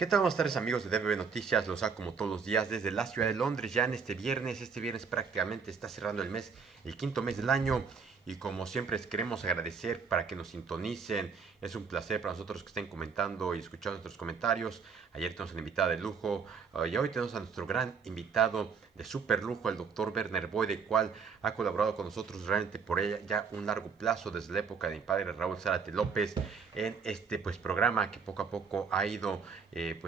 ¿Qué tal? Buenas tardes amigos de DBB Noticias, los saco como todos los días desde la ciudad de Londres ya en este viernes prácticamente está cerrando el mes, el quinto mes del año y como siempre les queremos agradecer para que nos sintonicen, es un placer para nosotros que estén comentando y escuchando nuestros comentarios. Ayer tenemos una invitada de lujo y hoy tenemos a nuestro gran invitado de super lujo, el doctor Werner Voigt, el cual ha colaborado con nosotros realmente por ella ya un largo plazo desde la época de mi padre Raúl Zárate López en este programa que poco a poco ha ido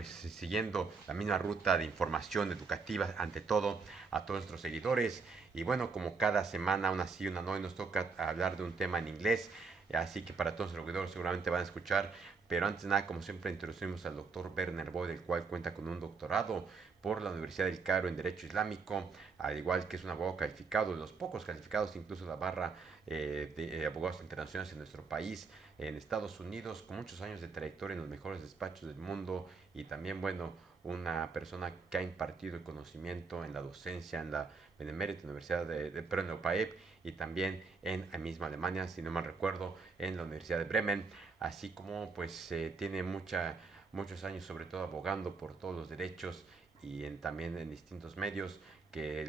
siguiendo la misma ruta de información educativa ante todo a todos nuestros seguidores. Y bueno, como cada semana, aún así, una noche nos toca hablar de un tema en inglés. Así que para todos los seguidores seguramente van a escuchar. Pero antes de nada, como siempre, introducimos al doctor Werner Voigt, el cual cuenta con un doctorado por la Universidad del Cairo en Derecho Islámico, al igual que es un abogado calificado, de los pocos calificados incluso de la barra de abogados internacionales en nuestro país, en Estados Unidos, con muchos años de trayectoria en los mejores despachos del mundo y también, bueno, una persona que ha impartido el conocimiento en la docencia en la Benemérita Universidad pero en la UPAEP y también en misma Alemania, si no mal recuerdo, en la Universidad de Bremen, así como pues tiene muchos años sobre todo abogando por todos los derechos y también en distintos medios que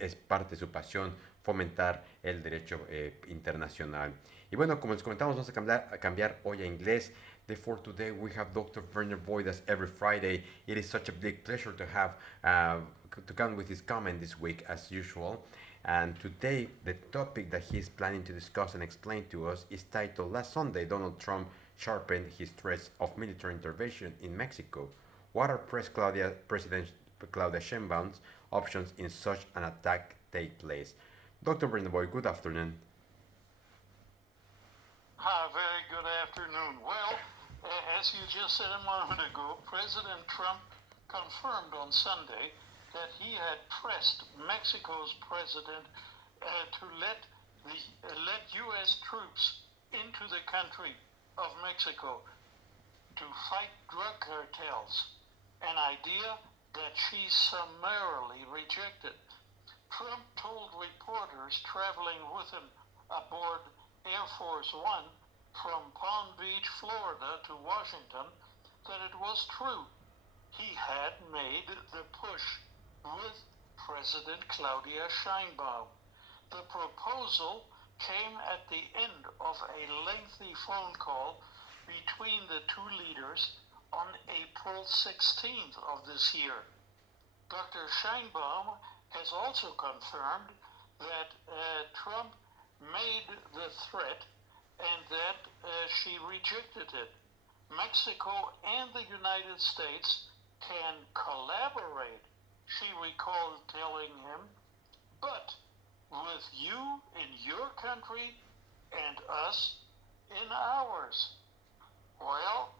es parte de su pasión fomentar el derecho internacional. Y bueno, como les comentamos, vamos a cambiar hoy a inglés. Therefore, today we have Dr. Werner Voigt as every Friday. It is such a big pleasure to have to come with his comment this week as usual. And today, the topic that he is planning to discuss and explain to us is titled "Last Sunday, Donald Trump sharpened his threats of military intervention in Mexico. What are President Claudia Sheinbaum's options in such an attack take place?" Dr. Werner Voigt, good afternoon. Hi, very good afternoon. Well, as you just said a moment ago, President Trump confirmed on Sunday that he had pressed Mexico's president to let U.S. troops into the country of Mexico to fight drug cartels, an idea that she summarily rejected. Trump told reporters traveling with him aboard Air Force One from Palm Beach, Florida to Washington that it was true. He had made the push with President Claudia Sheinbaum. The proposal came at the end of a lengthy phone call between the two leaders on April 16th of this year. Dr. Sheinbaum has also confirmed that Trump made the threat and that she rejected it. Mexico and the United States can collaborate, she recalled telling him, but with you in your country and us in ours. Well,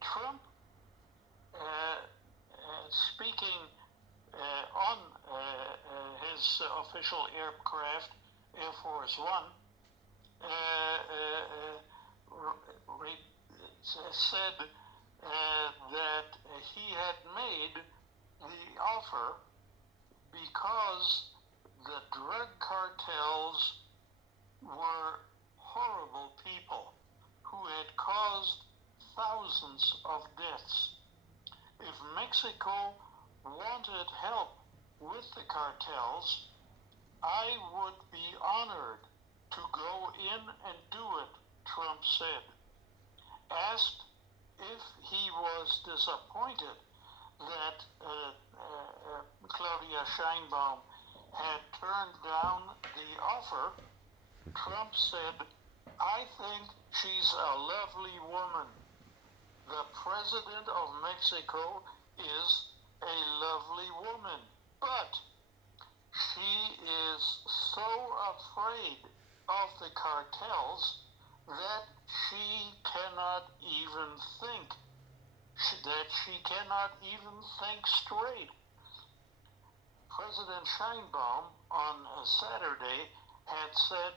Trump speaking on his official aircraft, Air Force One, said that he had made the offer because the drug cartels were horrible people who had caused thousands of deaths. If Mexico wanted help with the cartels, I would be honored to go in and do it, Trump said. Asked if he was disappointed that Claudia Sheinbaum had turned down the offer, Trump said, "I think she's a lovely woman. The president of Mexico is a lovely woman, but she is so afraid of the cartels that she cannot even think straight." President Sheinbaum on Saturday had said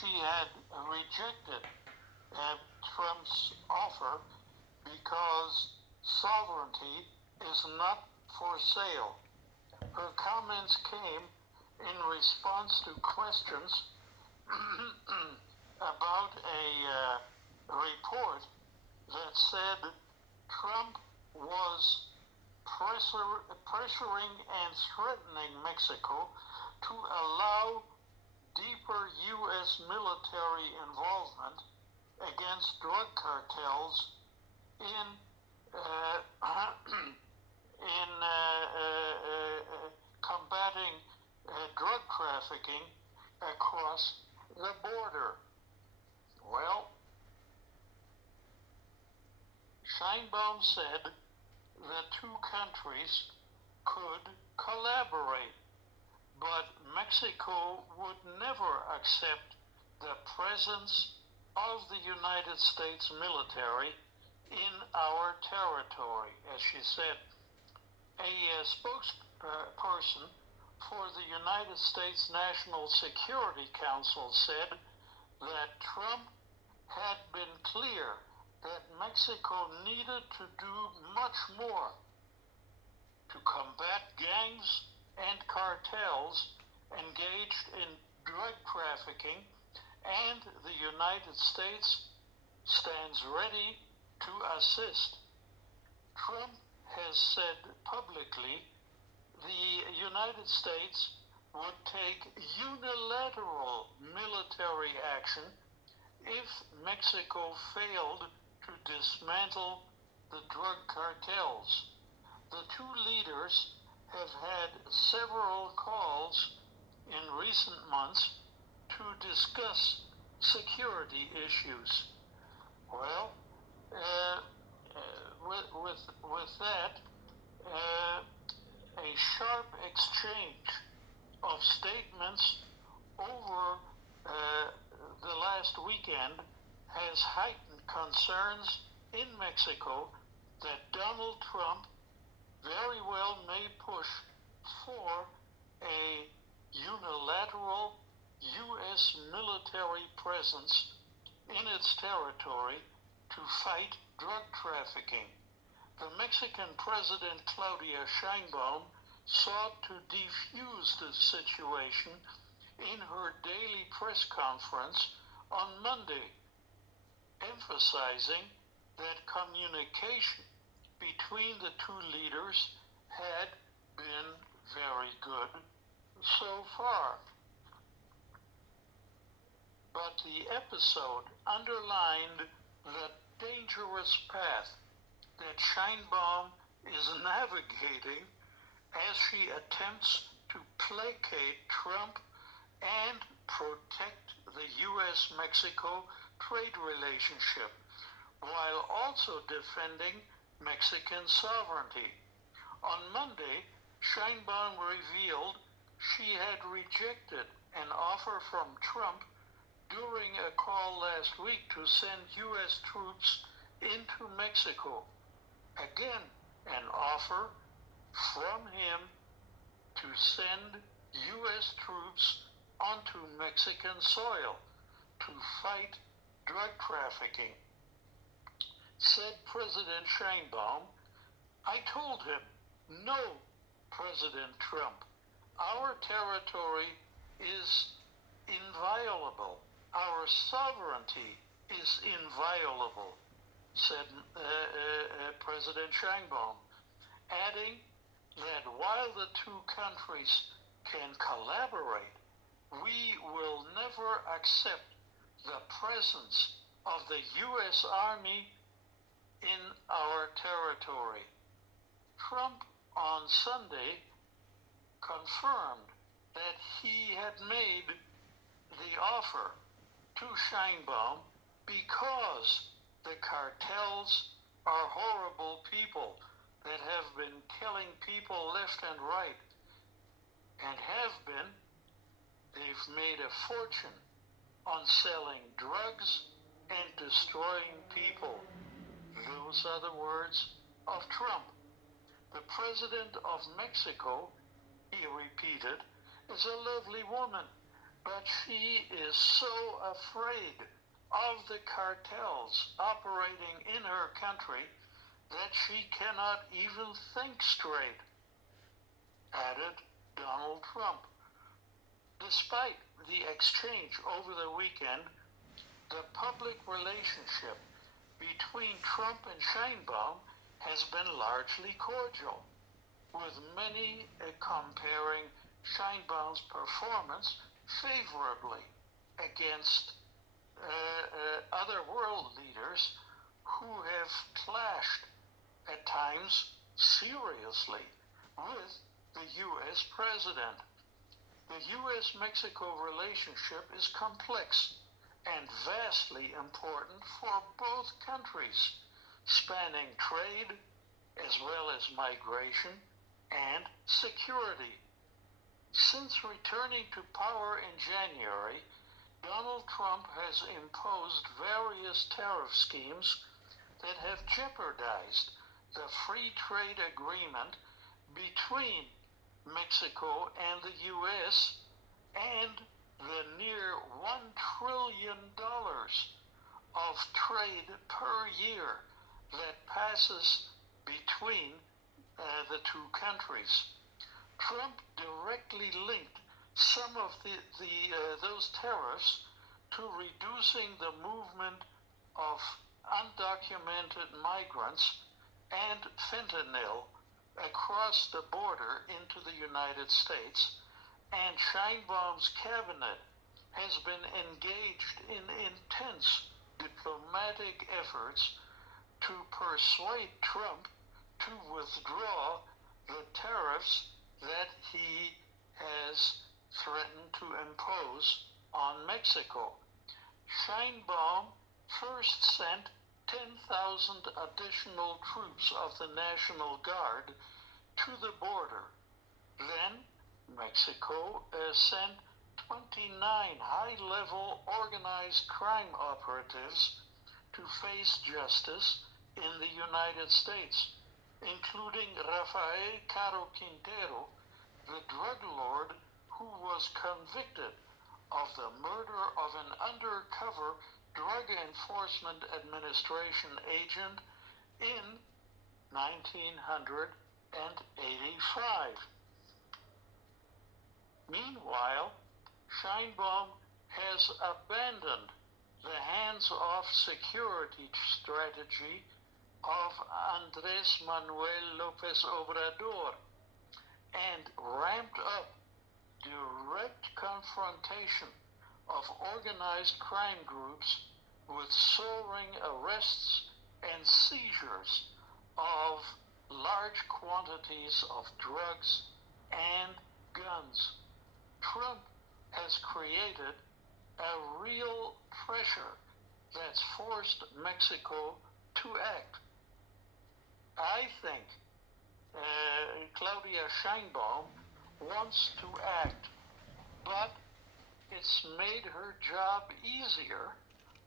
she had rejected Trump's offer because sovereignty is not for sale. Her comments came in response to questions about a report that said Trump was pressuring and threatening Mexico to allow deeper U.S. military involvement against drug cartels in combating drug trafficking across the border. Well, Sheinbaum said the two countries could collaborate, but Mexico would never accept the presence of the United States military in our territory, as she said. A spokesperson for the United States National Security Council said that Trump had been clear that Mexico needed to do much more to combat gangs and cartels engaged in drug trafficking, and the United States stands ready to assist. Trump has said publicly the United States would take unilateral military action if Mexico failed to dismantle the drug cartels. The two leaders have had several calls in recent months to discuss security issues. Well, with that, a sharp exchange of statements over the last weekend has heightened concerns in Mexico that Donald Trump very well may push for a unilateral U.S. military presence in its territory to fight drug trafficking. The Mexican President Claudia Sheinbaum sought to defuse the situation in her daily press conference on Monday, emphasizing that communication between the two leaders had been very good so far. But the episode underlined the dangerous path that Sheinbaum is navigating as she attempts to placate Trump and protect the U.S.-Mexico trade relationship, while also defending Mexican sovereignty. On Monday, Sheinbaum revealed she had rejected an offer from Trump during a call last week to send U.S. troops into Mexico. Again, an offer from him to send U.S. troops onto Mexican soil to fight drug trafficking. Said President Sheinbaum, I told him, no, President Trump, our territory is inviolable. Our sovereignty is inviolable, said President Sheinbaum, adding that while the two countries can collaborate, we will never accept the presence of the U.S. Army in our territory. Trump on Sunday confirmed that he had made the offer to Sheinbaum because the cartels are horrible people that have been killing people left and right, and they've made a fortune on selling drugs and destroying people. Those are the words of Trump. The president of Mexico, he repeated, is a lovely woman, but she is so afraid of the cartels operating in her country that she cannot even think straight, added Donald Trump. Despite the exchange over the weekend, the public relationship between Trump and Sheinbaum has been largely cordial, with many comparing Sheinbaum's performance favorably against other world leaders who have clashed at times seriously with the U.S. president. The U.S.-Mexico relationship is complex and vastly important for both countries, spanning trade as well as migration and security. Since returning to power in January, Donald Trump has imposed various tariff schemes that have jeopardized the free trade agreement between Mexico and the U.S. and the near $1 trillion of trade per year that passes between the two countries. Trump directly linked some of those tariffs to reducing the movement of undocumented migrants and fentanyl across the border into the United States, and Sheinbaum's cabinet has been engaged in intense diplomatic efforts to persuade Trump to withdraw the tariffs that he has threatened to impose on Mexico. Sheinbaum first sent 10,000 additional troops of the National Guard to the border. Then Mexico sent 29 high-level organized crime operatives to face justice in the United States, including Rafael Caro Quintero, the drug lord who was convicted of the murder of an undercover Drug Enforcement Administration agent in 1985. Meanwhile, Sheinbaum has abandoned the hands-off security strategy of Andrés Manuel López Obrador and ramped up direct confrontation of organized crime groups with soaring arrests and seizures of large quantities of drugs and guns. Trump has created a real pressure that's forced Mexico to act. I think Claudia Sheinbaum wants to act, but it's made her job easier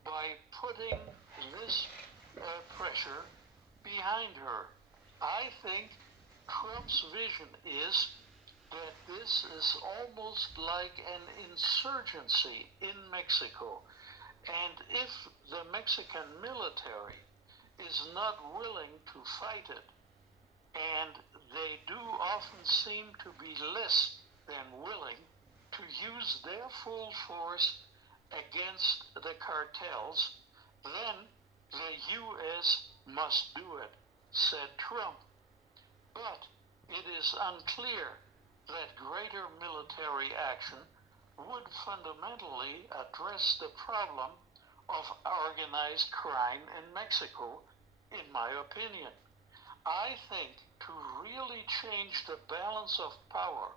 by putting this pressure behind her. I think Trump's vision is that this is almost like an insurgency in Mexico, and if the Mexican military is not willing to fight it, and they do often seem to be less than willing to use their full force against the cartels, then the U.S. must do it, said Trump. But it is unclear that greater military action would fundamentally address the problem of organized crime in Mexico, in my opinion. I think to really change the balance of power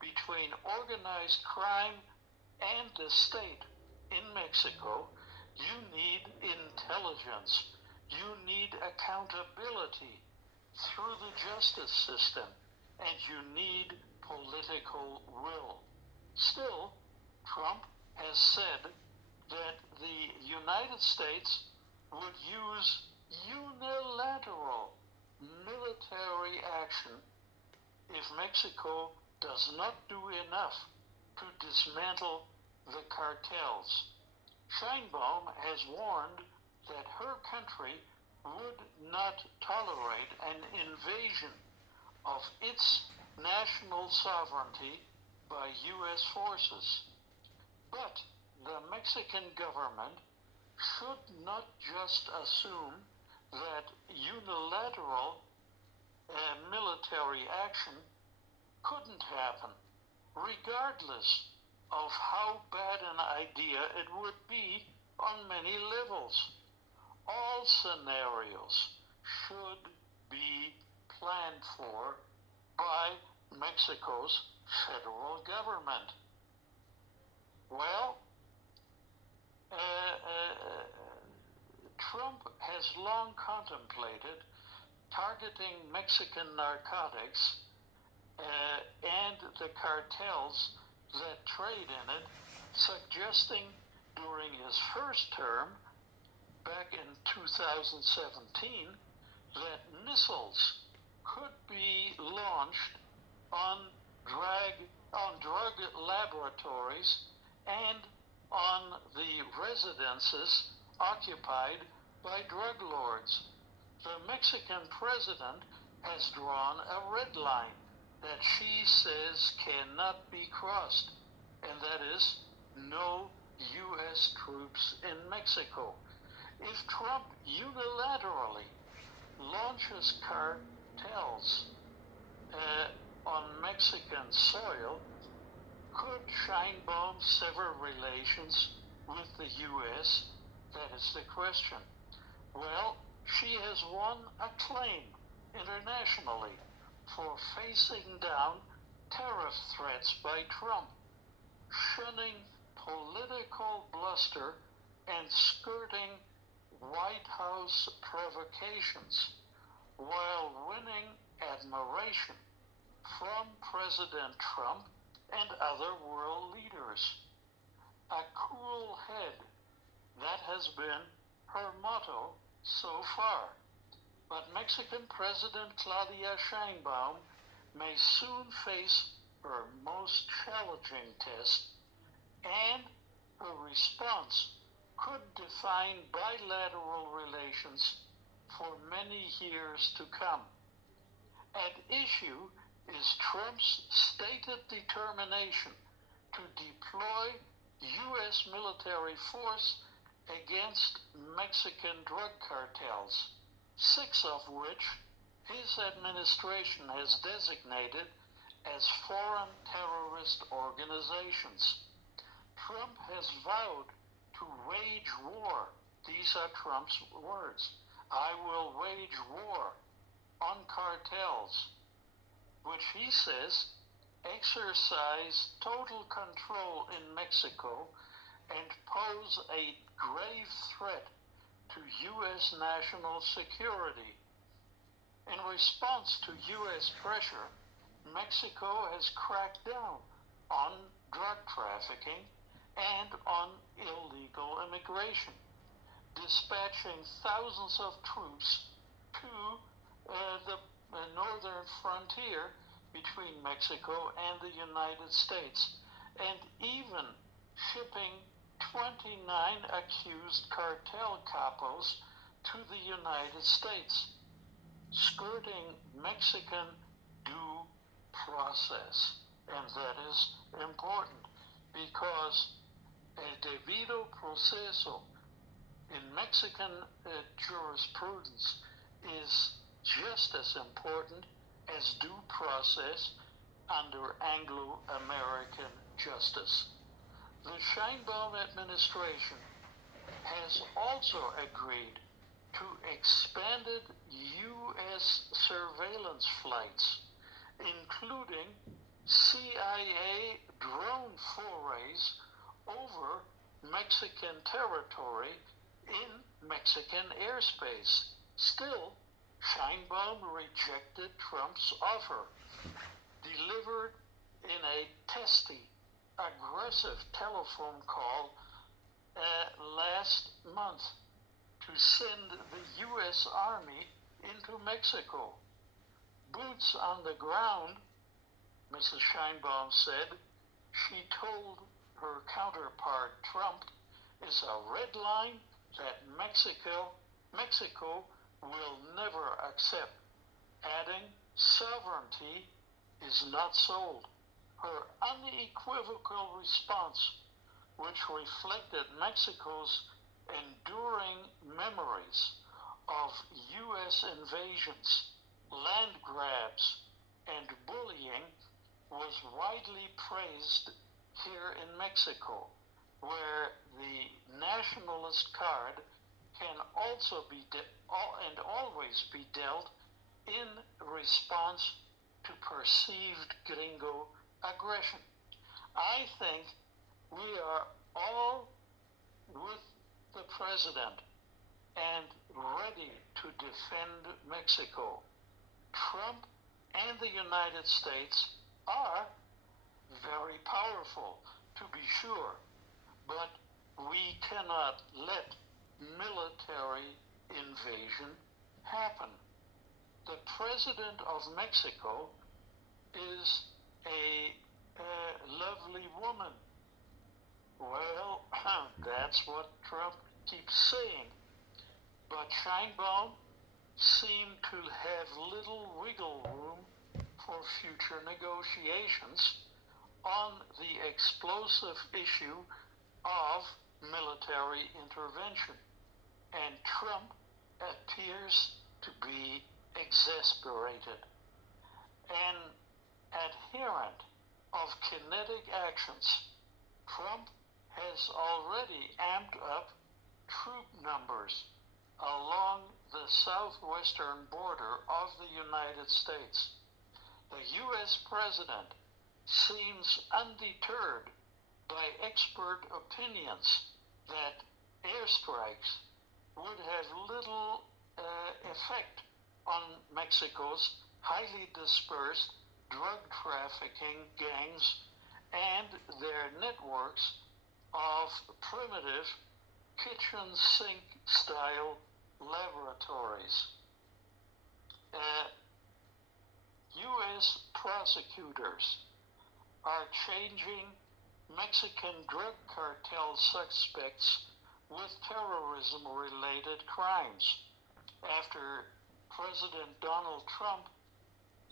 between organized crime and the state in Mexico, you need intelligence, you need accountability through the justice system, and you need political will. Still, Trump has said that the United States would use unilateral military action if Mexico does not do enough to dismantle the cartels. Sheinbaum has warned that her country would not tolerate an invasion of its national sovereignty by U.S. forces. But the Mexican government should not just assume that unilateral military action couldn't happen, regardless of how bad an idea it would be on many levels. All scenarios should be planned for by Mexico's federal government. Well, Trump has long contemplated targeting Mexican narcotics and the cartels that trade in it, suggesting during his first term, back in 2017, that missiles could be launched on drug laboratories and on the residences occupied by drug lords. The Mexican president has drawn a red line that she says cannot be crossed, and that is no U.S. troops in Mexico. If Trump unilaterally launches cartels on Mexican soil, could Sheinbaum sever relations with the U.S.? That is the question. Well, she has won acclaim internationally for facing down tariff threats by Trump, shunning political bluster and skirting White House provocations, while winning admiration from President Trump and other world leaders. A cool head, that has been her motto so far. But Mexican President Claudia Sheinbaum may soon face her most challenging test, and her response could define bilateral relations for many years to come. At issue is Trump's stated determination to deploy U.S. military force against Mexican drug cartels, 6 of which his administration has designated as foreign terrorist organizations. Trump has vowed to wage war. These are Trump's words. I will wage war on cartels, which he says exercise total control in Mexico and pose a grave threat to U.S. national security. In response to U.S. pressure, Mexico has cracked down on drug trafficking and on illegal immigration, dispatching thousands of troops to the northern frontier between Mexico and the United States, and even shipping 29 accused cartel capos to the United States, skirting Mexican due process. And that is important because el debido proceso in Mexican jurisprudence is just as important as due process under Anglo-American justice. The Sheinbaum administration has also agreed to expanded U.S. surveillance flights, including CIA drone forays over Mexican territory in Mexican airspace. Still, Sheinbaum rejected Trump's offer, delivered in a testy, aggressive telephone call last month to send the U.S. Army into Mexico. Boots on the ground, Mrs. Sheinbaum said, she told her counterpart Trump, is a red line that Mexico will never accept, adding, sovereignty is not sold. Her unequivocal response which reflected Mexico's enduring memories of U.S. invasions, land grabs, and bullying, was widely praised here in Mexico, where the nationalist card can also be and always be dealt in response to perceived gringo aggression. I think we are all with the president and ready to defend Mexico. Trump and the United States are very powerful, to be sure, but we cannot let military invasion happen. The president of Mexico is a lovely woman. Well, that's what Trump keeps saying. But Sheinbaum seemed to have little wiggle room for future negotiations on the explosive issue of military intervention. And Trump appears to be exasperated. An adherent of kinetic actions, Trump has already amped up troop numbers along the southwestern border of the United States. The U.S. president seems undeterred by expert opinions that airstrikes would have little effect on Mexico's highly dispersed drug trafficking gangs and their networks of primitive kitchen sink style laboratories. U.S. prosecutors are changing Mexican drug cartel suspects with terrorism-related crimes after President Donald Trump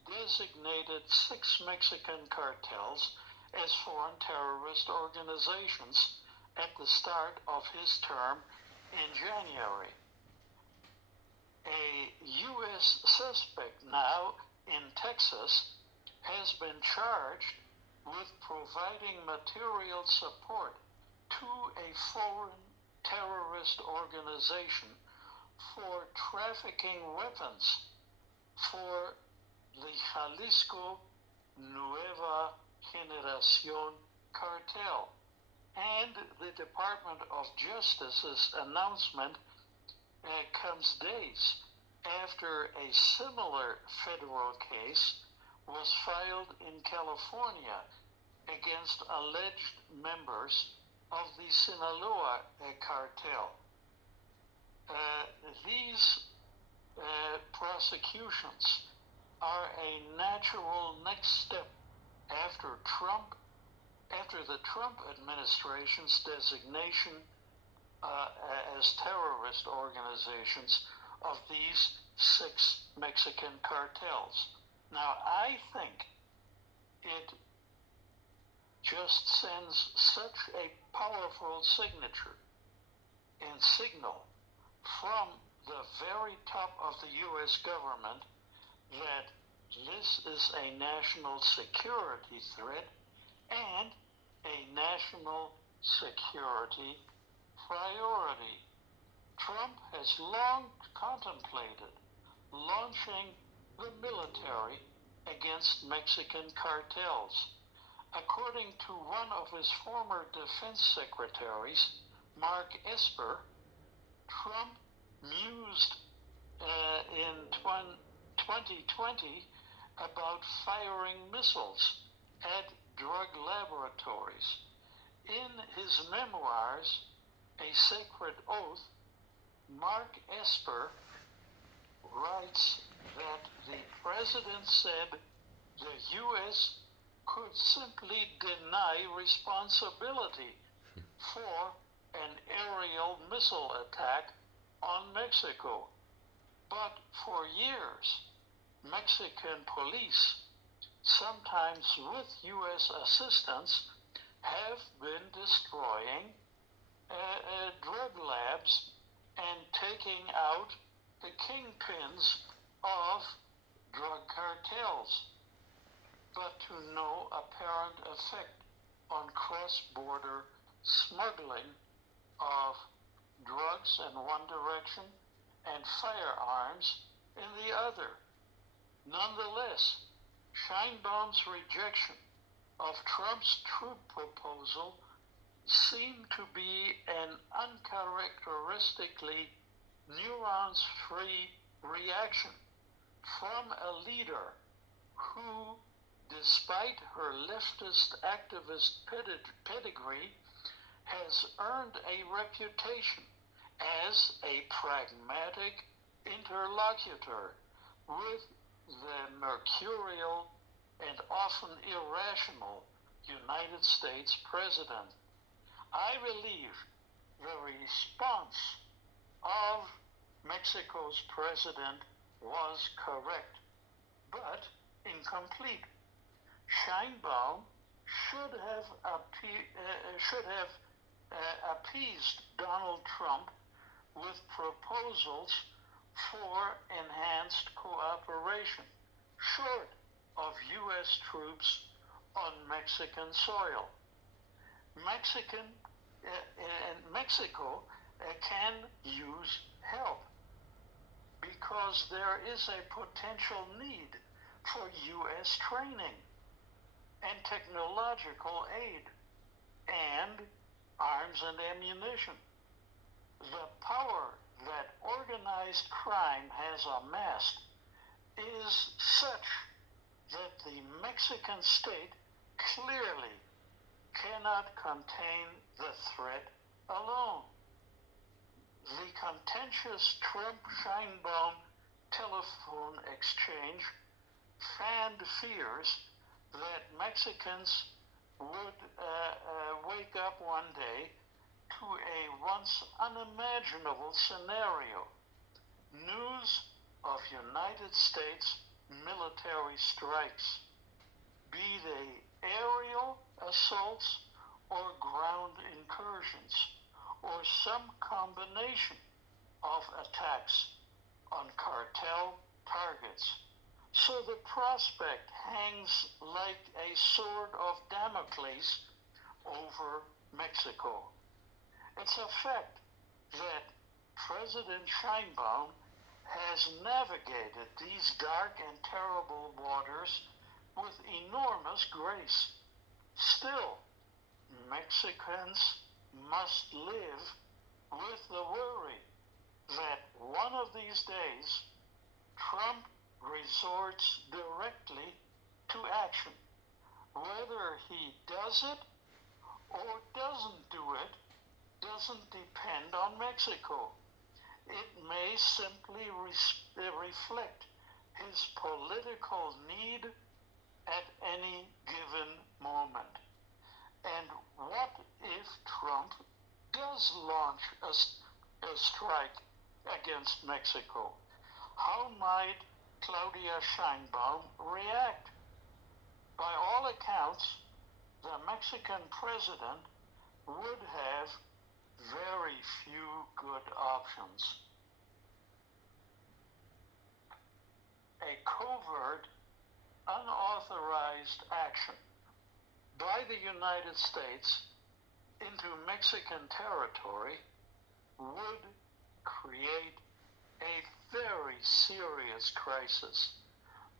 designated 6 Mexican cartels as foreign terrorist organizations at the start of his term in January. A U.S. suspect now in Texas has been charged with providing material support to a foreign terrorist organization for trafficking weapons for the Jalisco Nueva Generación cartel. And the Department of Justice's announcement comes days after a similar federal case was filed in California against alleged members of the Sinaloa cartel. These prosecutions are a natural next step after the Trump administration's designation as terrorist organizations of these 6 Mexican cartels. Now, I think it just sends such a powerful signature and signal from the very top of the U.S. government that this is a national security threat and a national security priority. Trump has long contemplated launching the military against Mexican cartels. According to one of his former defense secretaries, Mark Esper, Trump mused in 2020 about firing missiles at drug laboratories. In his memoirs, A Sacred Oath, Mark Esper writes that the president said the U.S. could simply deny responsibility for an aerial missile attack on Mexico. But for years, Mexican police, sometimes with U.S. assistance, have been destroying drug labs and taking out the kingpins of drug cartels, but to no apparent effect on cross-border smuggling of drugs in one direction and firearms in the other. Nonetheless, Sheinbaum's rejection of Trump's troop proposal seemed to be an uncharacteristically nuance-free reaction from a leader who, despite her leftist activist pedigree, has earned a reputation as a pragmatic interlocutor with the mercurial and often irrational United States president. I believe the response of Mexico's president was correct, but incomplete. Sheinbaum should have appeased Donald Trump with proposals for enhanced cooperation, short of U.S. troops on Mexican soil. Mexico can use help because there is a potential need for U.S. training and technological aid and arms and ammunition. The power that organized crime has amassed is such that the Mexican state clearly cannot contain the threat alone. The contentious Trump-Sheinbaum telephone exchange fanned fears that Mexicans would wake up one day to a once unimaginable scenario. News of United States military strikes, be they aerial assaults or ground incursions, or some combination of attacks on cartel targets. So the prospect hangs like a sword of Damocles over Mexico. It's a fact that President Sheinbaum has navigated these dark and terrible waters with enormous grace. Still, Mexicans must live with the worry that one of these days Trump resorts directly to action. Whether he does it or doesn't do it doesn't depend on Mexico. It may simply reflect his political need at any given moment. And what if Trump does launch a strike against Mexico? How might Claudia Sheinbaum react? By all accounts, the Mexican president would have very few good options. A covert, unauthorized action by the United States into Mexican territory would create a very serious crisis.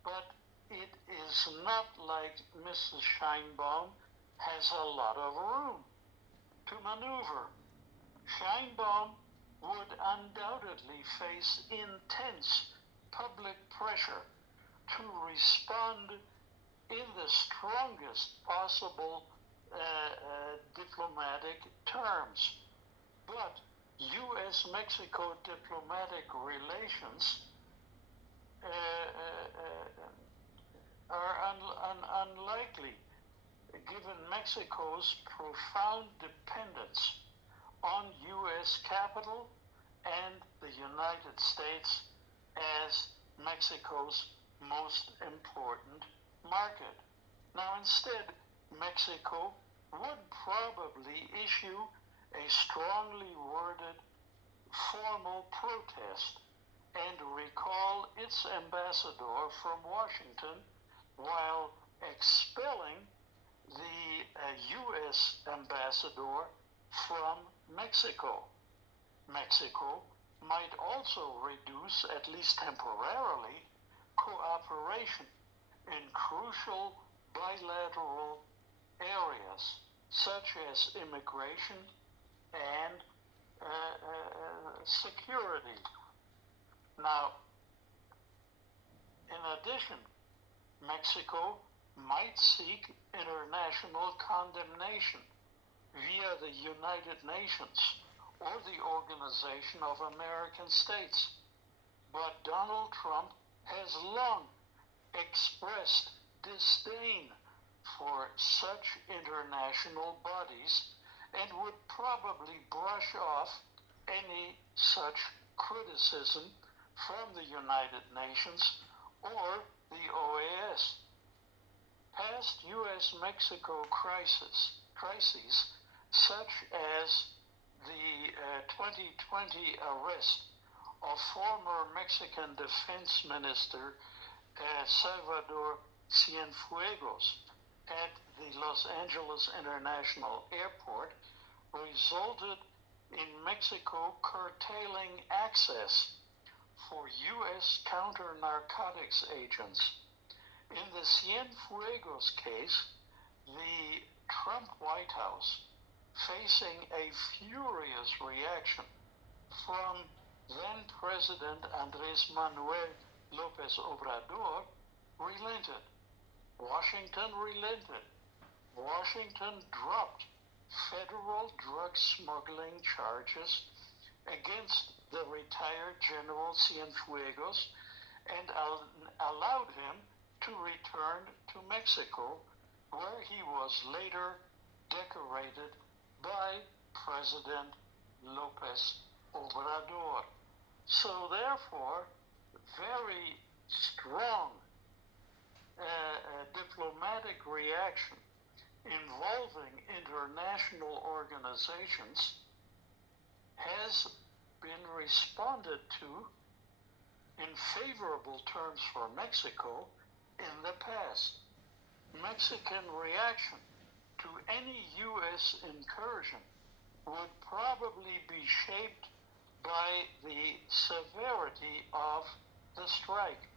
But it is not like Mrs. Sheinbaum has a lot of room to maneuver. Sheinbaum would undoubtedly face intense public pressure to respond in the strongest possible diplomatic terms. But U.S.-Mexico diplomatic relations are unlikely, given Mexico's profound dependence on U.S. capital and the United States as Mexico's most important market. Now, instead, Mexico would probably issue a strongly worded formal protest and recall its ambassador from Washington while expelling the U.S. ambassador from Mexico. Mexico might also reduce, at least temporarily, cooperation in crucial bilateral areas such as immigration and security. Now, in addition, Mexico might seek international condemnation via the United Nations or the Organization of American States. But Donald Trump has long expressed disdain for such international bodies and would probably brush off any such criticism from the United Nations or the OAS. Past U.S.-Mexico crises, such as the 2020 arrest of former Mexican Defense Minister Salvador Cienfuegos at the Los Angeles International Airport, resulted in Mexico curtailing access for U.S. counter-narcotics agents. In the Cienfuegos case, the Trump White House, facing a furious reaction from then-President Andrés Manuel López Obrador, relented. Washington relented. Washington dropped federal drug smuggling charges against the retired General Cienfuegos and allowed him to return to Mexico, where he was later decorated by President López Obrador. So therefore, very strong diplomatic reaction involving international organizations has been responded to in favorable terms for Mexico in the past. Mexican reaction to any U.S. incursion would probably be shaped by the severity of the strike,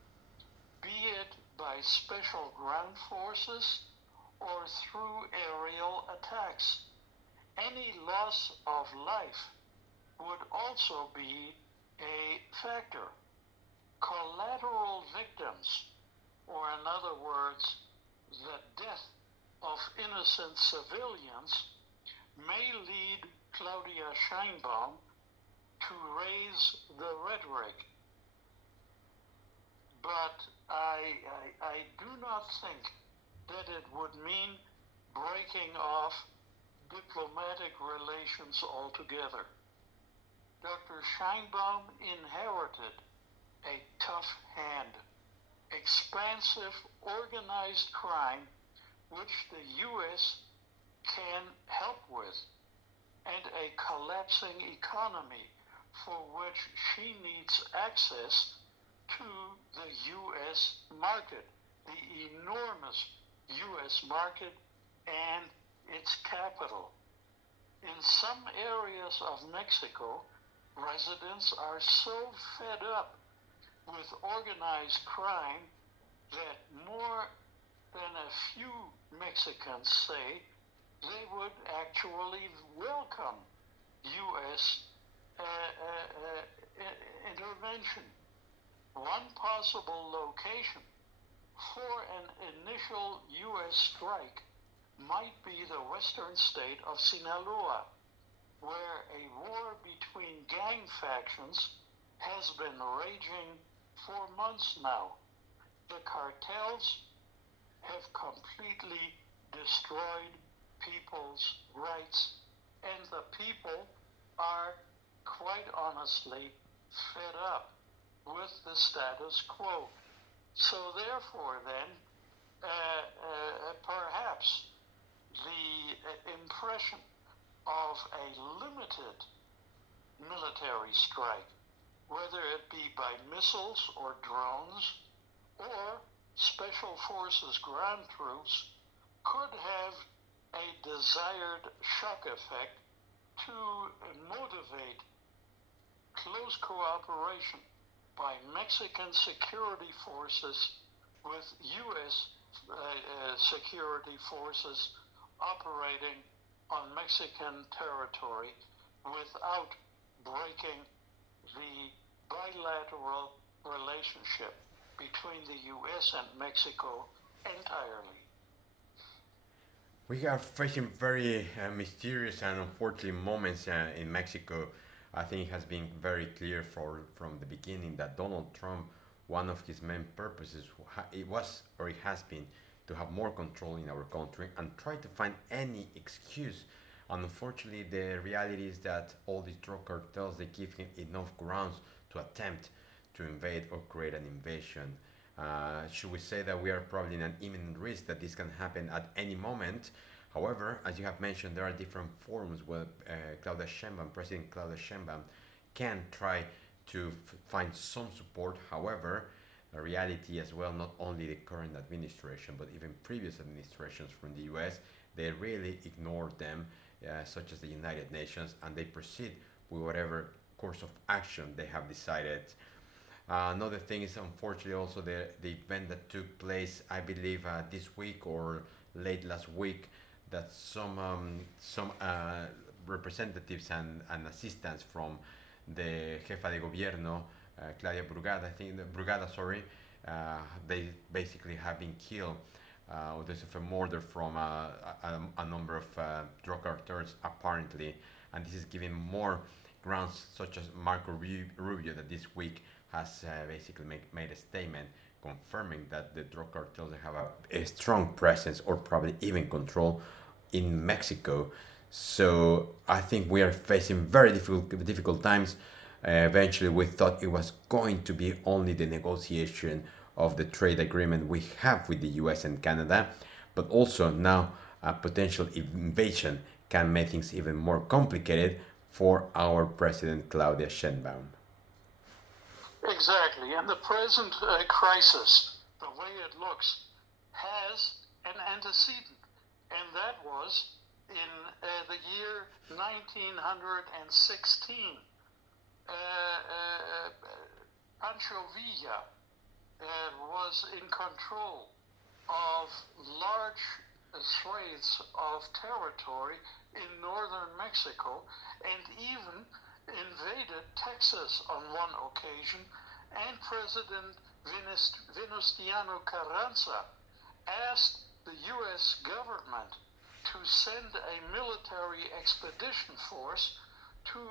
be it by special ground forces or through aerial attacks. Any loss of life would also be a factor. Collateral victims, or in other words, the death of innocent civilians, may lead Claudia Sheinbaum to raise the rhetoric. But I do not think that it would mean breaking off diplomatic relations altogether. Dr. Sheinbaum inherited a tough hand, expansive, organized crime which the U.S. can help with, and a collapsing economy for which she needs access to the U.S. market, the enormous U.S. market and its capital. In some areas of Mexico, residents are so fed up with organized crime that more than a few Mexicans say they would actually welcome U.S. intervention. One possible location for an initial U.S. strike might be the western state of Sinaloa, where a war between gang factions has been raging for months now. The cartels have completely destroyed people's rights, and the people are quite honestly fed up with the status quo. So therefore then, perhaps the impression of a limited military strike, whether it be by missiles or drones or special forces ground troops, could have a desired shock effect to motivate close cooperation by Mexican security forces with U.S. Security forces operating on Mexican territory without breaking the bilateral relationship between the U.S. and Mexico entirely. We are facing very mysterious and unfortunate moments in Mexico. I think it has been very clear from the beginning that Donald Trump, one of his main purposes, it was or it has been to have more control in our country and try to find any excuse. And unfortunately, the reality is that all these drug cartels they give him enough grounds to attempt to invade or create an invasion. Should we say that we are probably in an imminent risk that this can happen at any moment? However, as you have mentioned, there are different forums where Claudia Sheinbaum, President Claudia Sheinbaum, can try to find some support. However, the reality as well, not only the current administration, but even previous administrations from the US, they really ignore them, such as the United Nations, and they proceed with whatever course of action they have decided. Another thing is unfortunately also the event that took place, I believe, this week or late last week, that some representatives and assistants from the jefa de gobierno, Claudia Brugada, I think, Brugada, sorry, they basically have been killed. There's a murder from a number of drug cartels apparently, and this is giving more grounds, such as Marco Rubio, that this week has basically made a statement confirming that the drug cartels have a strong presence or probably even control in Mexico. So I think we are facing very difficult times. Eventually, we thought it was going to be only the negotiation of the trade agreement we have with the US and Canada, but also now a potential invasion can make things even more complicated for our President Claudia Sheinbaum. Exactly, and the present crisis, the way it looks, has an antecedent, and that was in the year 1916. Pancho Villa was in control of large swathes of territory in northern Mexico and even invaded Texas on one occasion, and President Venustiano Carranza asked the U.S. government to send a military expedition force to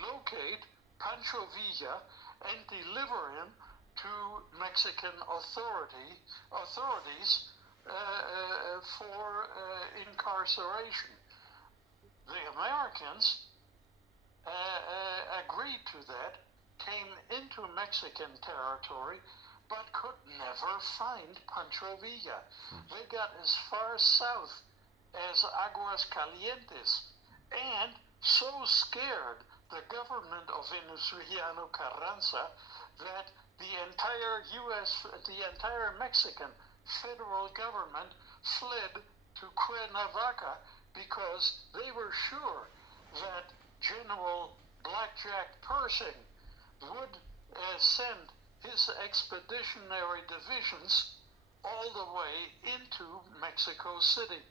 locate Pancho Villa and deliver him to Mexican authorities for incarceration. The Americans agreed to that, came into Mexican territory, but could never find Pancho Villa. They got as far south as Aguas Calientes, and so scared the government of Venustiano Carranza that the entire Mexican federal government fled to Cuernavaca because they were sure that General Blackjack Pershing would send his expeditionary divisions all the way into Mexico City.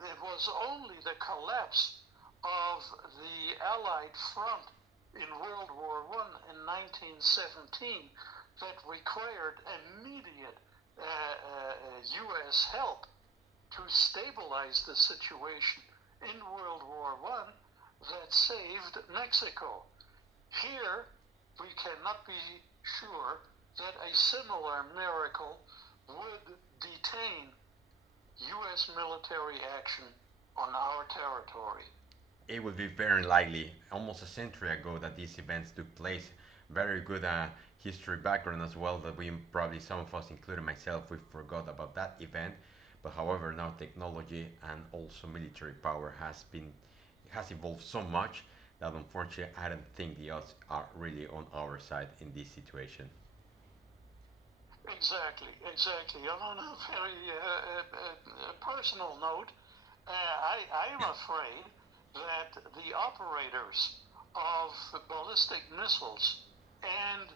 It was only the collapse of the Allied front in World War I in 1917 that required immediate U.S. help to stabilize the situation in World War I that saved Mexico. Here, we cannot be sure that a similar miracle would detain U.S. military action on our territory. It would be very likely, almost a century ago, that these events took place. Very good history background as well, that we probably, some of us, including myself, we forgot about that event. But however, now technology and also military power has evolved so much that unfortunately I don't think the odds are really on our side in this situation. Exactly, exactly. And on a very personal note, I am afraid that the operators of ballistic missiles and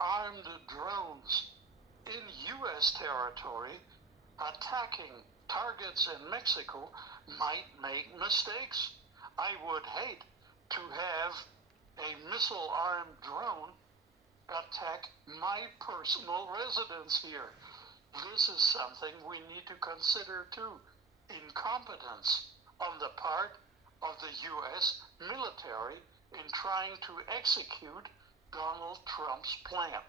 armed drones in U.S. territory attacking targets in Mexico might make mistakes. I would hate to have a missile-armed drone attack my personal residence here. This is something we need to consider too. Incompetence on the part of the U.S. military in trying to execute Donald Trump's plan.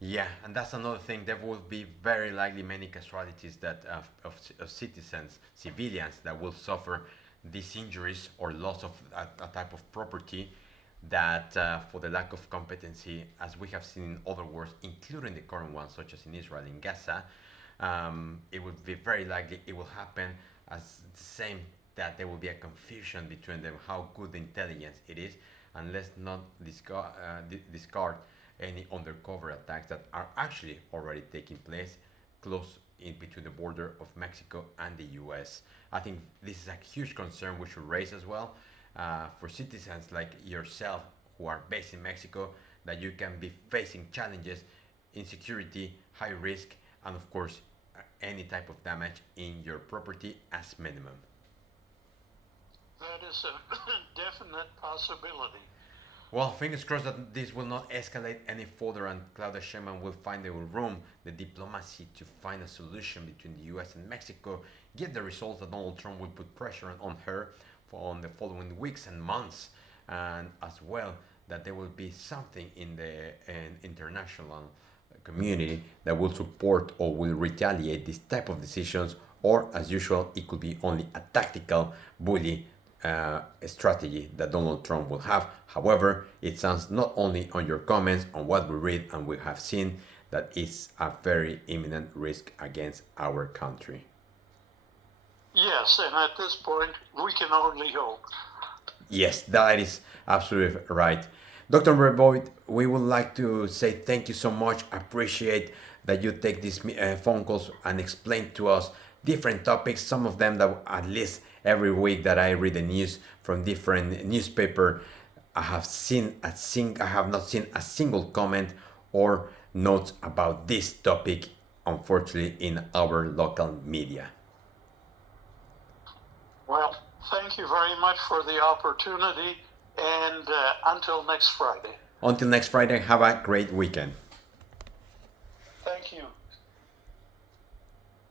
Yeah, and that's another thing. There will be very likely many casualties that of citizens, civilians that will suffer these injuries or loss of a type of property that for the lack of competency, as we have seen in other wars, including the current ones, such as in Israel, in Gaza, it would be very likely it will happen as the same, that there will be a confusion between them how good the intelligence it is, and let's not discard any undercover attacks that are actually already taking place close in between the border of Mexico and the US. I think this is a huge concern we should raise as well for citizens like yourself who are based in Mexico, that you can be facing challenges, insecurity, high risk, and of course any type of damage in your property as minimum. That is a definite possibility. Well, fingers crossed that this will not escalate any further and Claudia Sheinbaum will find the room, the diplomacy to find a solution between the US and Mexico, get the results that Donald Trump will put pressure on her for the following weeks and months, and as well that there will be something in the international community that will support or will retaliate this type of decisions, or as usual, it could be only a tactical bully strategy that Donald Trump will have. However, it sounds not only on your comments, on what we read and we have seen, that it's a very imminent risk against our country. Yes, and at this point, we can only hope. Yes, that is absolutely right. Dr. Werner Voigt, we would like to say thank you so much. Appreciate that you take these phone calls and explain to us different topics, some of them that at least every week that I read the news from different newspaper, I have not seen a single comment or notes about this topic, unfortunately, in our local media. Well, thank you very much for the opportunity, and until next Friday. Until next Friday, have a great weekend. Thank you.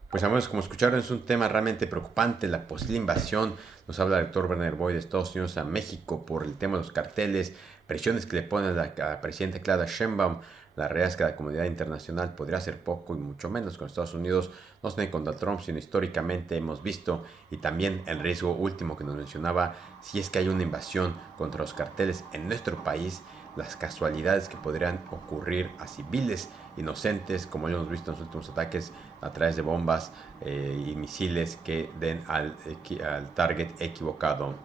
Pues amigos, como escucharon, es un tema realmente preocupante, la posible invasión. Nos habla el doctor Werner Voigt de Estados Unidos a México por el tema de los carteles, presiones que le pone a la presidenta Claudia Sheinbaum. La realidad es que la comunidad internacional podría hacer poco y mucho menos con Estados Unidos, no solo contra Trump, sino históricamente hemos visto, y también el riesgo último que nos mencionaba, si es que hay una invasión contra los carteles en nuestro país, las casualidades que podrían ocurrir a civiles inocentes, como ya hemos visto en los últimos ataques a través de bombas y misiles que den al target equivocado.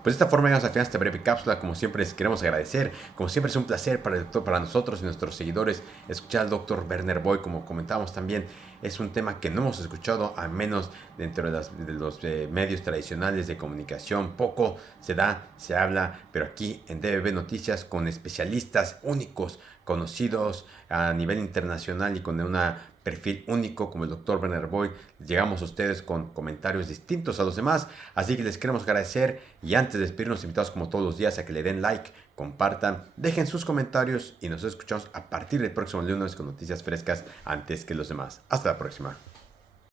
Pues de esta forma llegamos al final de esta breve cápsula. Como siempre les queremos agradecer, como siempre es un placer para nosotros y nuestros seguidores escuchar al doctor Werner Voigt. Como comentábamos también, es un tema que no hemos escuchado, al menos dentro de los medios tradicionales de comunicación. Poco se habla, pero aquí en DBB Noticias, con especialistas únicos, conocidos a nivel internacional y con un perfil único como el doctor Werner Voigt, llegamos a ustedes con comentarios distintos a los demás, así que les queremos agradecer, y antes de despedirnos, invitados como todos los días a que le den like, compartan, dejen sus comentarios y nos escuchamos a partir del próximo lunes con noticias frescas antes que los demás. Hasta la próxima.